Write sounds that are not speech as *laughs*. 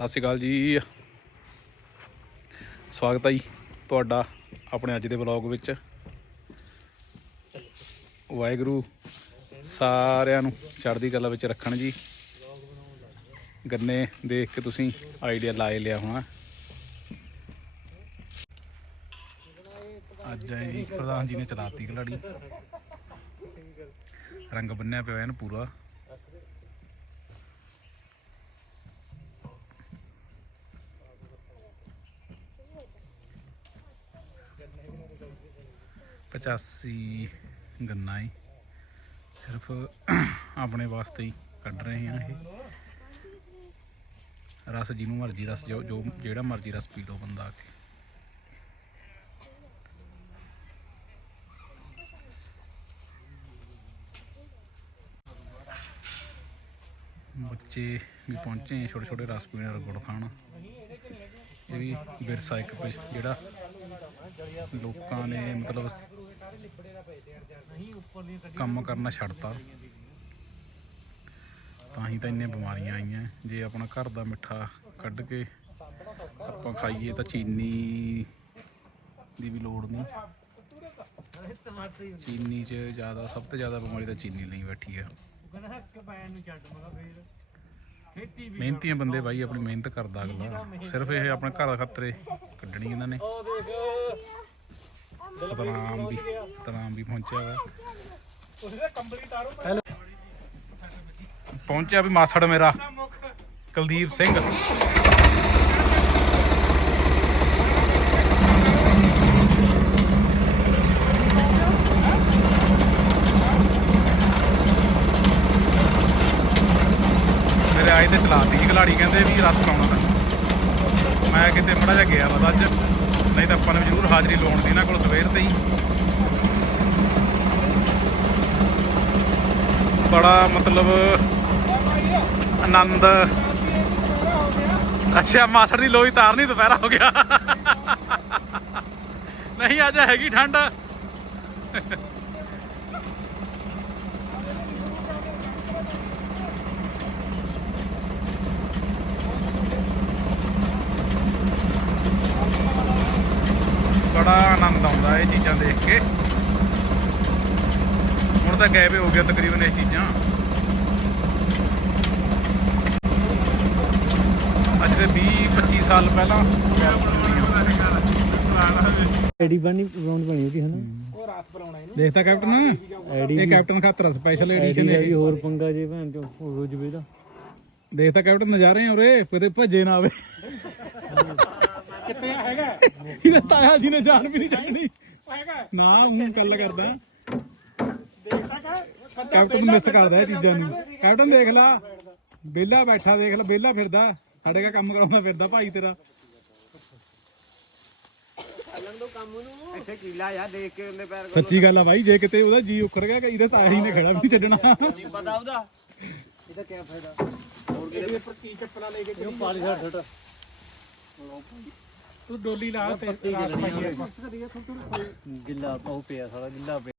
ਸਤਿ ਸ਼੍ਰੀ ਅਕਾਲ ਜੀ। ਸਵਾਗਤ ਹੈ ਜੀ ਤੁਹਾਡਾ ਆਪਣੇ ਅੱਜ ਦੇ ਵਲੌਗ ਵਿੱਚ। ਵਾਹਿਗੁਰੂ ਸਾਰਿਆਂ ਨੂੰ ਚੜ੍ਹਦੀ ਕਲਾ ਵਿੱਚ ਰੱਖਣ ਜੀ। ਗੰਨੇ ਦੇਖ ਕੇ ਤੁਸੀਂ ਆਈਡੀਆ ਲਾਏ ਲਿਆ ਹੋਣਾ। ਅੱਜ ਹੈ ਜੀ ਪ੍ਰਧਾਨ ਜੀ ਨੇ ਚਲਾਤੀ ਖਿਲਾੜੀ ਰੰਗ ਬੰਨਿਆ ਪਿਆ ਇਹਨੂੰ ਪੂਰਾ। ਪਚਾਸੀ ਗੰਨਾ ਹੈ ਸਿਰਫ ਆਪਣੇ ਵਾਸਤੇ ਹੀ ਕੱਢ ਰਹੇ ਹਾਂ ਇਹ। ਰਸ ਜਿਹਨੂੰ ਮਰਜ਼ੀ ਰਸ, ਜੋ ਜਿਹੜਾ ਮਰਜ਼ੀ ਰਸ ਪੀ ਲਓ ਬੰਦਾ ਆ ਕੇ। ਬੱਚੇ ਵੀ ਪਹੁੰਚੇ ਛੋਟੇ ਛੋਟੇ ਰਸ ਪੀਣ ਔਰ ਗੁੜ ਖਾਣ। ਇਹ ਵੀ ਵਿਰਸਾ ਇੱਕ ਜਿਹੜਾ ਲੋਕਾਂ ਨੇ ਮਤਲਬ ਕੰਮ ਕਰਨਾ ਛੱਡਤਾ। ਤਾਂ ਹੀ ਤਾਂ ਇੰਨੀਆਂ ਬਿਮਾਰੀਆਂ ਆਈਆਂ। ਜੇ ਆਪਣਾ ਘਰ ਦਾ ਮਿੱਠਾ ਕੱਢ ਕੇ ਆਪਾਂ ਖਾਈਏ ਤਾਂ ਚੀਨੀ ਦੀ ਵੀ ਲੋੜ ਨਹੀਂ। ਚੀਨੀ 'ਚ ਜ਼ਿਆਦਾ, ਸਭ ਤੋਂ ਜ਼ਿਆਦਾ ਬਿਮਾਰੀ ਤਾਂ ਚੀਨੀ ਲਈ ਬੈਠੀ ਆ। ਮਿਹਨਤੀ ਬੰਦੇ ਬਾਈ, ਆਪਣੀ ਮਿਹਨਤ ਕਰਦਾ ਅਗਲਾ। ਸਿਰਫ ਇਹ ਆਪਣੇ ਘਰ ਦਾ ਖਤਰੇ ਕੱਢਣੀ ਇਹਨਾਂ ਨੇ। ਸਤਨਾਮ ਵੀ ਸਤਨਾਮ ਵੀ ਪਹੁੰਚਿਆ ਵਾ। ਪਹੁੰਚਿਆ ਵੀ ਮਾਸੜ ਮੇਰਾ, ਕੁਲਦੀਪ ਸਿੰਘ। ਮੇਰੇ ਆਏ ਤੇ ਚਲਾਤੀ ਜੀ ਖਿਲਾੜੀ ਕਹਿੰਦੇ ਵੀ ਰਸ ਲਾਉਣਾ ਤਾਂ। ਮੈਂ ਕਿਤੇ ਮੜਾ ਜਾ ਗਿਆ ਵਾ ਅੱਜ, ਨਹੀਂ ਤਾਂ ਆਪਾਂ ਨੇ ਜ਼ਰੂਰ ਹਾਜ਼ਰੀ ਲਾਉਣ ਦੀ ਇਹਨਾਂ ਕੋਲ ਸਵੇਰ ਤੇ ਹੀ। ਬੜਾ ਮਤਲਬ ਆਨੰਦ। ਅੱਛਾ, ਮਾਸੜ ਦੀ ਲੋਈ ਤਾਰਨੀ ਦੁਪਹਿਰਾ ਹੋ ਗਿਆ। ਨਹੀਂ, ਅੱਜ ਹੈਗੀ ਠੰਡ ਬੜਾ ਆਉਂਦਾ ਇਹ ਚੀਜ਼ਾਂ ਦੇਖ ਕੇ। ਹੁਣ ਤਾਂ ਗਾਇਬ ਹੀ ਗਿਆ ਤਕਰੀਬਨ ਇਹ ਚੀਜ਼ਾਂ। ਅੱਜ ਦੇ 20 25 ਸਾਲ ਪਹਿਲਾਂ ਐਡੀ ਬਣੀ ਰਾਉਂਡ ਬਣੀ ਉਹਦੀ ਹਨਾ? ਦੇਖਤਾ ਕੈਪਟਨ। ਇਹ ਕੈਪਟਨ ਖਾਤਰ ਸਪੈਸ਼ਲ ਐਡੀ ਐਡੀਸ਼ਨ ਹੈ ਹੋਰ ਪੰਗਾ ਜੇ ਭੈਣ ਚੋ ਹੋ ਜਵੇ ਦਾ ਦੇਖਤਾ ਕੈਪਟਨ ਨਜ਼ਾਰੇ ਆ ਉਰੇ ਕਿਤੇ ਭੱਜੇ ਨਾ ਆਵੇ। *laughs* ਕਿੱਥੇ ਹੈਗਾ ਇਹਦਾ ਤਾਇਆ ਜੀ ਨੇ ਜਾਨ ਵੀ ਨਹੀਂ ਚੱਕਣੀ ਹੈਗਾ ਨਾ ਹੁਣ ਗੱਲ ਕਰਦਾ। ਕੈਪਟਨ ਮਿਸ ਕਰਦਾ ਇਹ ਚੀਜ਼ਾਂ ਨੂੰ। ਕੈਪਟਨ ਦੇਖ ਲਾ। ਬੇਲਾ ਬੈਠਾ ਦੇਖ ਲਾ ਬੇਲਾ ਫਿਰਦਾ। ਸਾਡੇ ਦਾ ਕੰਮ ਕਰਾਉਂਦਾ ਫਿਰਦਾ ਭਾਈ ਤੇਰਾ। ਇੱਥੇ ਕੀਲਾ ਆ ਦੇਖ ਕੇ ਉਹਨੇ ਪੈਰ ਸੱਚੀ ਗੱਲ ਆ ਬਾਈ ਜੇ ਕਿਤੇ ਉਹਦਾ ਜੀ ਉਖੜ ਗਿਆ ਇਹਦੇ ਤਾਇਆ ਨੇ ਖੜਾ ਵੀ ਨਹੀਂ ਛੱਡਣਾ। ਪਤਾ ਉਹਦਾ? ਇਹਦਾ ਕੀ ਫਾਇਦਾ? ਹੋਰ ਕਿਹਦੇ ਉੱਪਰ ਕੀ ਚੱਪਲਾਂ ਲੈ ਕੇ ਕਿਉਂ ਪਾਲੀ ਛੱਡ ਛੱਡ ਤੂੰ ਡੋਲੀ ਲਾ ਤੇ ਪਾਈਏ ਗਿੱਲਾ ਉਹ ਪਿਆ ਸਾਲਾ ਗਿੱਲਾ ਪਿਆ।